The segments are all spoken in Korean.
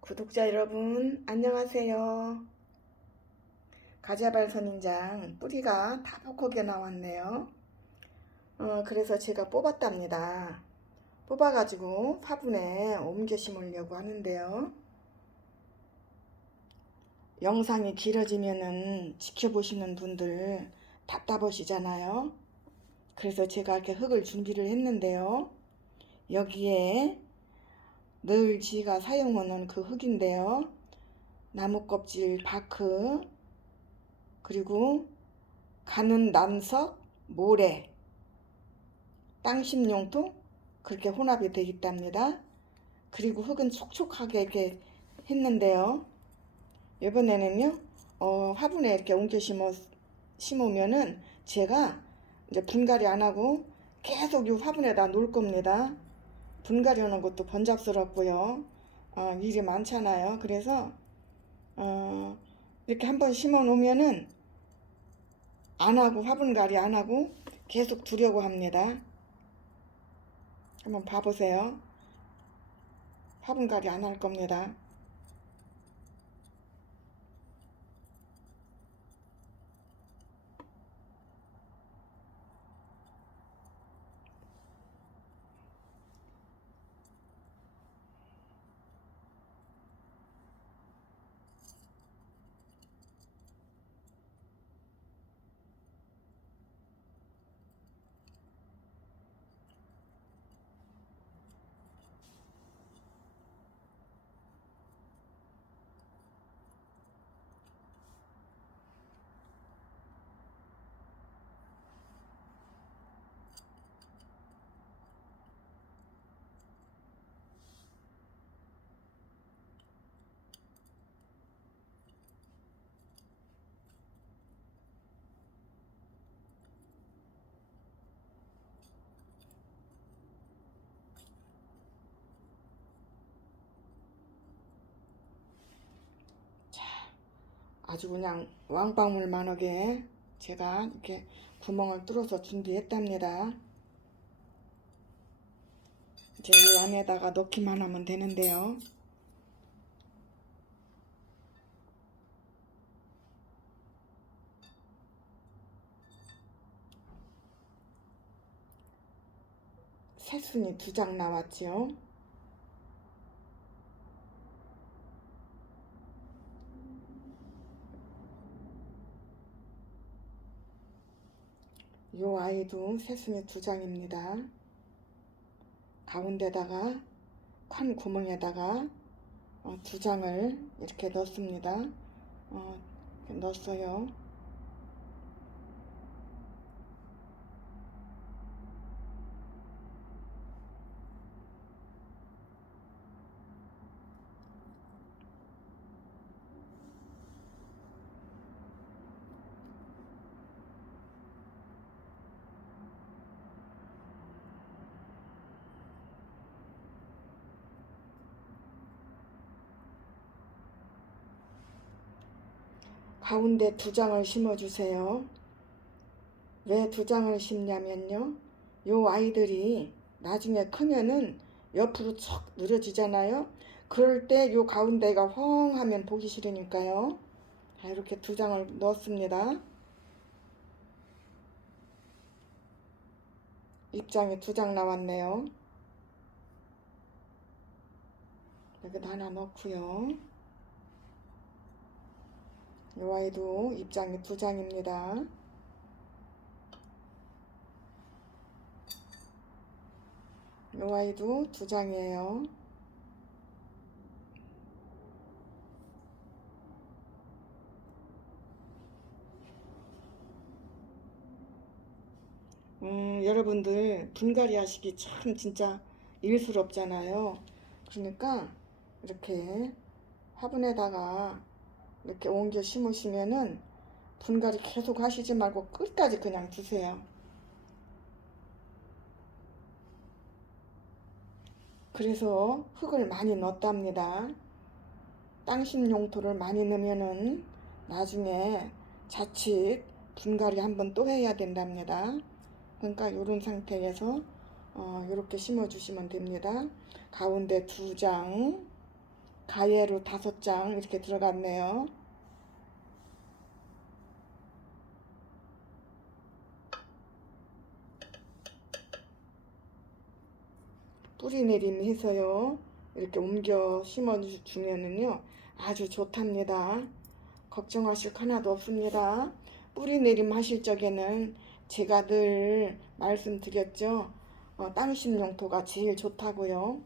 구독자 여러분, 안녕하세요. 가자발 선인장 뿌리가 다복하게 나왔네요. 어, 그래서 제가 뽑았답니다. 뽑아가지고 화분에 옮겨 심으려고 하는데요. 영상이 길어지면은 지켜보시는 분들 답답하시잖아요. 그래서 제가 이렇게 흙을 준비를 했는데요. 여기에 늘 지가 사용하는 그 흙인데요. 나무 껍질 바크 그리고 가는 남석 모래 땅심용토 그렇게 혼합이 되어 있답니다. 그리고 흙은 촉촉하게 이렇게 했는데요. 이번에는요 어, 화분에 이렇게 옮겨 심어 심으면은 제가 이제 분갈이 안 하고 계속 이 화분에다 놓을 겁니다. 하는 것도 번잡스럽고요. 어, 일이 많잖아요. 그래서 어, 이렇게 한번 심어 놓으면은 안 하고 화분갈이 안 하고 계속 두려고 합니다. 한번 봐보세요. 화분갈이 안 할 겁니다. 아주 그냥 왕방울만하게 제가 이렇게 구멍을 뚫어서 준비했답니다. 이제 이 안에다가 넣기만 하면 되는데요. 새순이 두 장 나왔지요. 요 아이도 새순이 두 장입니다. 가운데다가 큰 구멍에다가 어, 두 장을 이렇게 넣습니다. 어, 넣었어요. 가운데 두 장을 심어주세요. 왜 두 장을 심냐면요. 요 아이들이 나중에 크면은 옆으로 척 늘어지잖아요. 그럴 때 요 가운데가 헝 하면 보기 싫으니까요. 자, 이렇게 두 장을 넣었습니다. 입장이 두장 나왔네요. 여기다 하나 넣고요. 이 아이도 입장이 두 장입니다. 이 아이도 두 장이에요. 음, 여러분들 분갈이 하시기 참 진짜 일스럽잖아요. 그러니까 이렇게 화분에다가 이렇게 옮겨 심으시면은 분갈이 계속 하시지 말고 끝까지 그냥 두세요. 그래서 흙을 많이 넣었답니다. 땅심 용토를 많이 넣으면은 나중에 자칫 분갈이 한번 또 해야 된답니다. 그러니까 이런 상태에서 어, 이렇게 심어 주시면 됩니다. 가운데 두 장, 가예로 다섯 장 이렇게 들어갔네요. 뿌리 내림 해서요. 이렇게 옮겨 심어 주면은요. 아주 좋답니다. 걱정하실 거 하나도 없습니다. 뿌리 내림 하실 적에는 제가 늘 말씀드렸죠. 어, 땅 심 용토가 제일 좋다고요.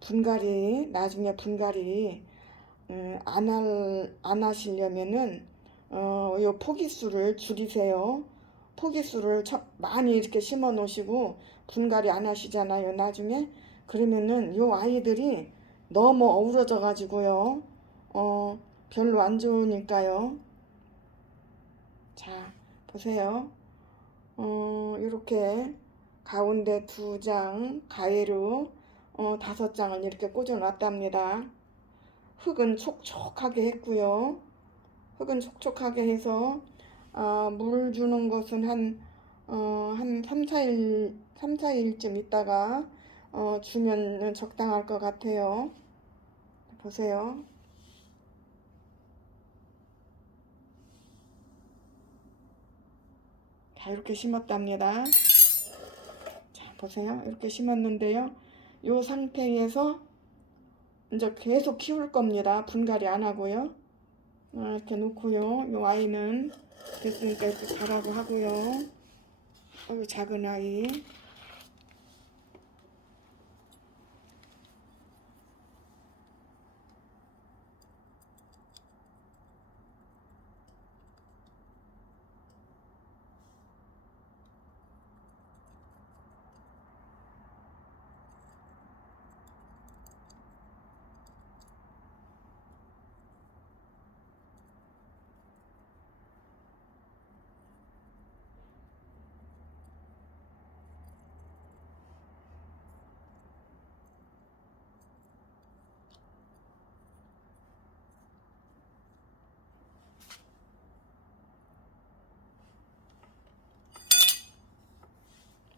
분갈이 나중에 분갈이 음, 안, 할, 안 하시려면은 어, 요 포기수를 줄이세요. 포기수를 처- 많이 이렇게 심어 놓으시고 분갈이 안 하시잖아요. 나중에 그러면은 요 아이들이 너무 어우러져 가지고요. 어, 별로 안 좋으니까요. 자, 보세요. 어, 이렇게 가운데 두 장 가위로 어, 다섯 장을 이렇게 꽂아 놨답니다. 흙은 촉촉하게 했고요. 흙은 촉촉하게 해서 아, 물 주는 것은 한, 어, 한 3, 4일, 3, 4일쯤 있다가 어, 주면 적당할 것 같아요. 보세요. 자, 이렇게 심었답니다. 자, 보세요. 이렇게 심었는데요. 이 상태에서 이제 계속 키울 겁니다. 분갈이 안 하고요. 아, 이렇게 놓고요. 이 아이는 됐으니까 이렇게 가라고 하고요. 어유 작은 아이.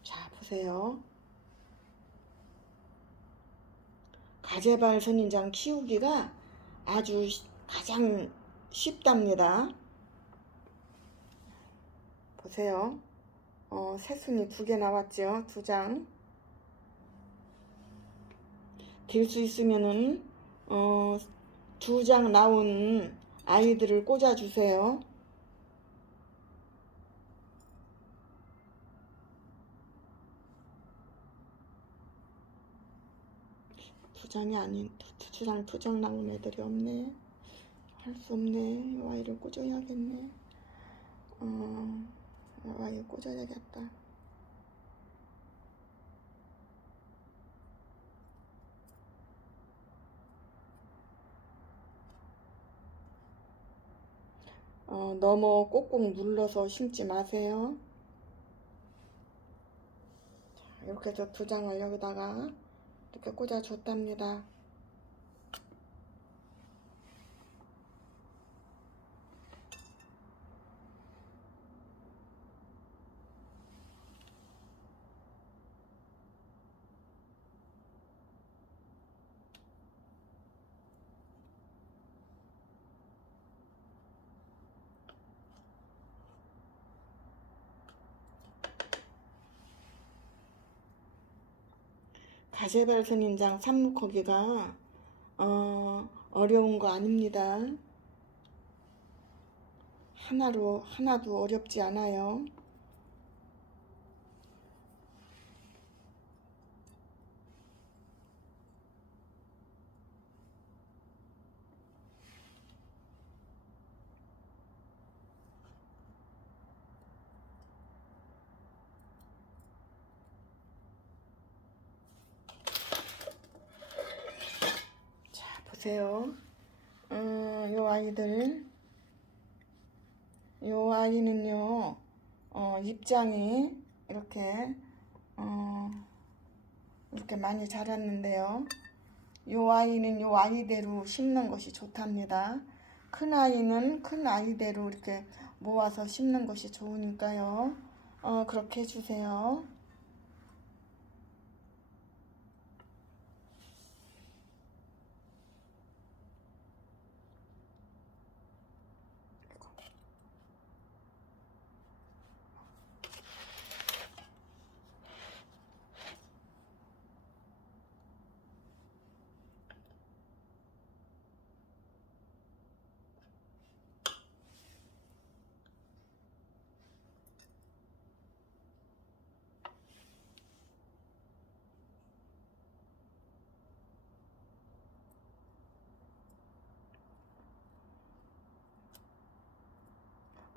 자, 보세요. 가재발 선인장 키우기가 아주 시- 가장 쉽답니다. 보세요. 어, 새순이 두 개 나왔죠. 두 장. 될수 있으면은 어, 두 장 나온 아이들을 꽂아 주세요. 두 장이 아닌 두장 나온 애들이 없네. 할 수 없네. 이 아이를 꽂아야겠네. 어, 이 아이 꽂아야겠다. 어, 너무 꼭꼭 눌러서 심지 마세요. 자, 이렇게 해서 두 장을 여기다가 이렇게 꽂아 줬답니다. 가재발 선인장 삽목하기가 어, 어려운 거 아닙니다. 하나로 하나도 어렵지 않아요. 자, 보세요. 어, 요 아이들, 요 아이는요, 어, 입장이 이렇게, 어, 이렇게 많이 자랐는데요. 요 아이는 요 아이대로 심는 것이 좋답니다. 큰 아이는 큰 아이대로 이렇게 모아서 심는 것이 좋으니까요. 어, 그렇게 해주세요.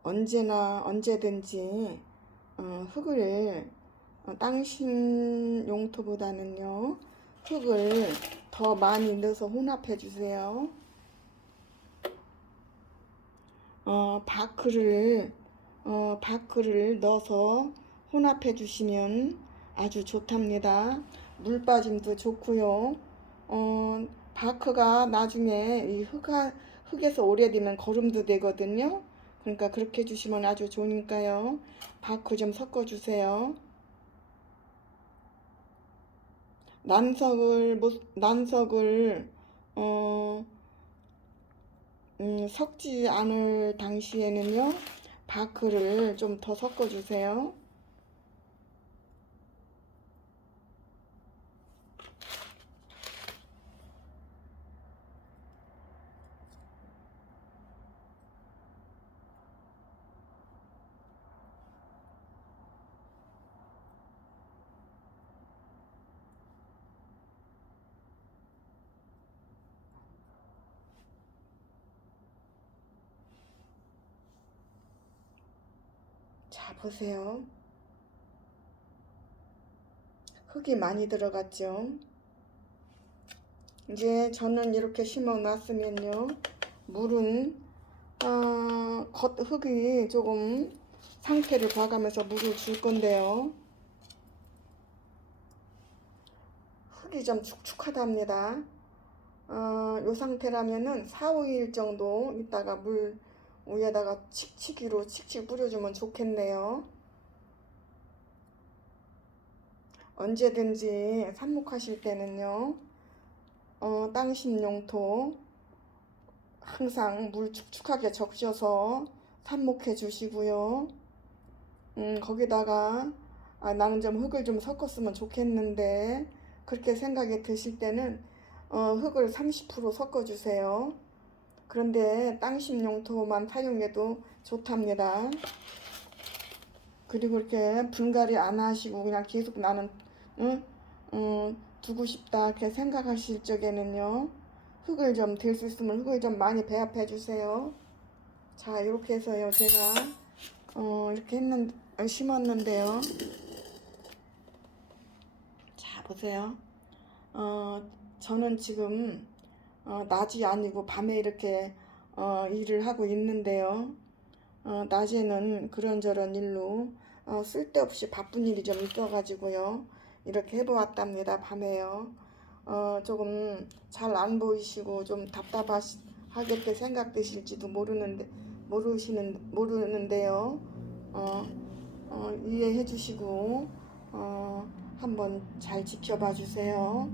언제나 언제든지 어, 흙을 어, 땅심 용토보다는요 흙을 더 많이 넣어서 혼합해 주세요. 어, 바크를 어, 바크를 넣어서 혼합해 주시면 아주 좋답니다. 물 빠짐도 좋고요. 어, 바크가 나중에 이 흙아, 흙에서 오래되면 거름도 되거든요. 그러니까 그렇게 해주시면 아주 좋으니까요. 바크 좀 섞어주세요. 난석을 못 난석을 어 음, 섞지 않을 당시에는요 바크를 좀 더 섞어주세요. 자 보세요. 흙이 많이 들어갔죠. 이제 저는 이렇게 심어 놨으면요. 물은 어, 겉 흙이 조금 상태를 봐가면서 물을 줄 건데요. 흙이 좀 축축하답니다. 어, 요 상태라면은 4, 5일 정도 있다가 물 위에다가 칙칙이로 칙칙 뿌려주면 좋겠네요. 언제든지 삽목하실 때는요, 어, 땅심 용토 항상 물 축축하게 적셔서 삽목해 주시고요. 음, 거기다가 아, 나는 좀 흙을 좀 섞었으면 좋겠는데 그렇게 생각이 드실 때는 어, 흙을 30% 섞어 주세요. 그런데 땅심 용토만 사용해도 좋답니다. 그리고 이렇게 분갈이 안 하시고 그냥 계속 나는 응? 음, 두고 싶다 이렇게 생각하실 적에는요 흙을 좀 들 수 있으면 흙을 좀 많이 배합해 주세요. 자 이렇게 해서요 제가 어, 이렇게 했는 심었는데요. 자 보세요. 어, 저는 지금 어, 낮이 아니고 밤에 이렇게 어, 일을 하고 있는데요. 어, 낮에는 그런저런 일로 어, 쓸데없이 바쁜 일이 좀 있어가지고요. 이렇게 해보았답니다. 밤에요. 어, 조금 잘 안 보이시고 좀 답답하겠게 생각되실지도 모르는데 모르시는 모르는데요. 어, 어, 이해해 주시고 어, 한번 잘 지켜봐 주세요.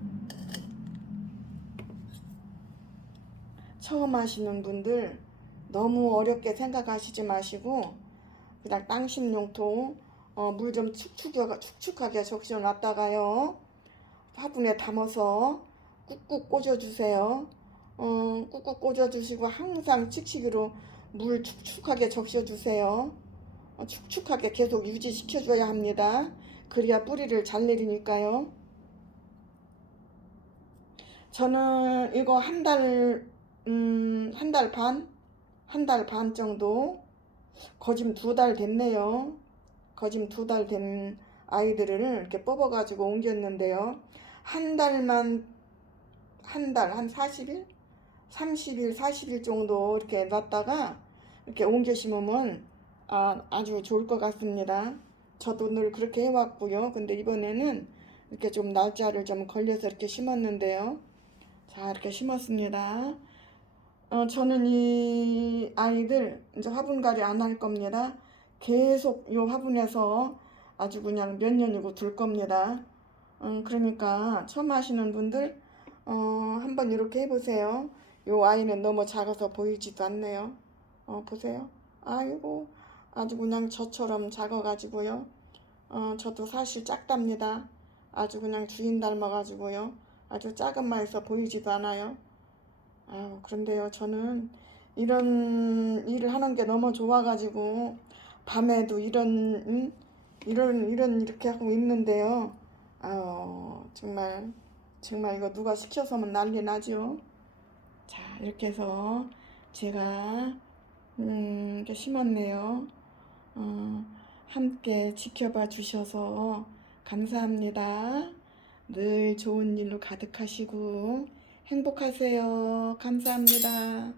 처음 하시는 분들 너무 어렵게 생각하시지 마시고 그냥 땅심 용토 어, 물 좀 축축하게, 축축하게 적셔 놨다가요. 화분에 담아서 꾹꾹 꽂아주세요. 어, 꾹꾹 꽂아주시고 항상 칙칙이로 물 축축하게 적셔주세요. 어, 축축하게 계속 유지시켜줘야 합니다. 그래야 뿌리를 잘 내리니까요. 저는 이거 한 달 음, 한 달 반? 한 달 반 정도? 거짐 두 달 됐네요. 거짐 두 달 된 아이들을 이렇게 뽑아가지고 옮겼는데요. 한 달만, 한 달, 한 40일? 30일, 40일 정도 이렇게 놨다가 이렇게 옮겨 심으면 아, 아주 좋을 것 같습니다. 저도 늘 그렇게 해왔고요. 근데 이번에는 이렇게 좀 날짜를 좀 걸려서 이렇게 심었는데요. 자, 이렇게 심었습니다. 어, 저는 이이 아이들 이제 화분갈이 안 할 겁니다. 계속 이 화분에서 아주 그냥 몇 년이고 둘 겁니다. 음, 그러니까 처음 하시는 분들 어, 한번 이렇게 해보세요. 요 아이는 너무 작아서 보이지도 않네요. 어, 보세요. 아이고 아주 그냥 저처럼 작아가지고요. 어, 저도 사실 작답니다. 아주 그냥 주인 닮아가지고요. 아주 작은 마에서 보이지도 않아요. 아유, 그런데요, 저는 이런 일을 하는 게 너무 좋아가지고, 밤에도 이런, 음? 이런, 이런, 이렇게 하고 있는데요. 아유, 정말, 정말 이거 누가 시켜서면 난리 나죠. 자, 이렇게 해서 제가, 음, 심었네요. 어, 함께 지켜봐 주셔서 감사합니다. 늘 좋은 일로 가득하시고 행복하세요. 감사합니다.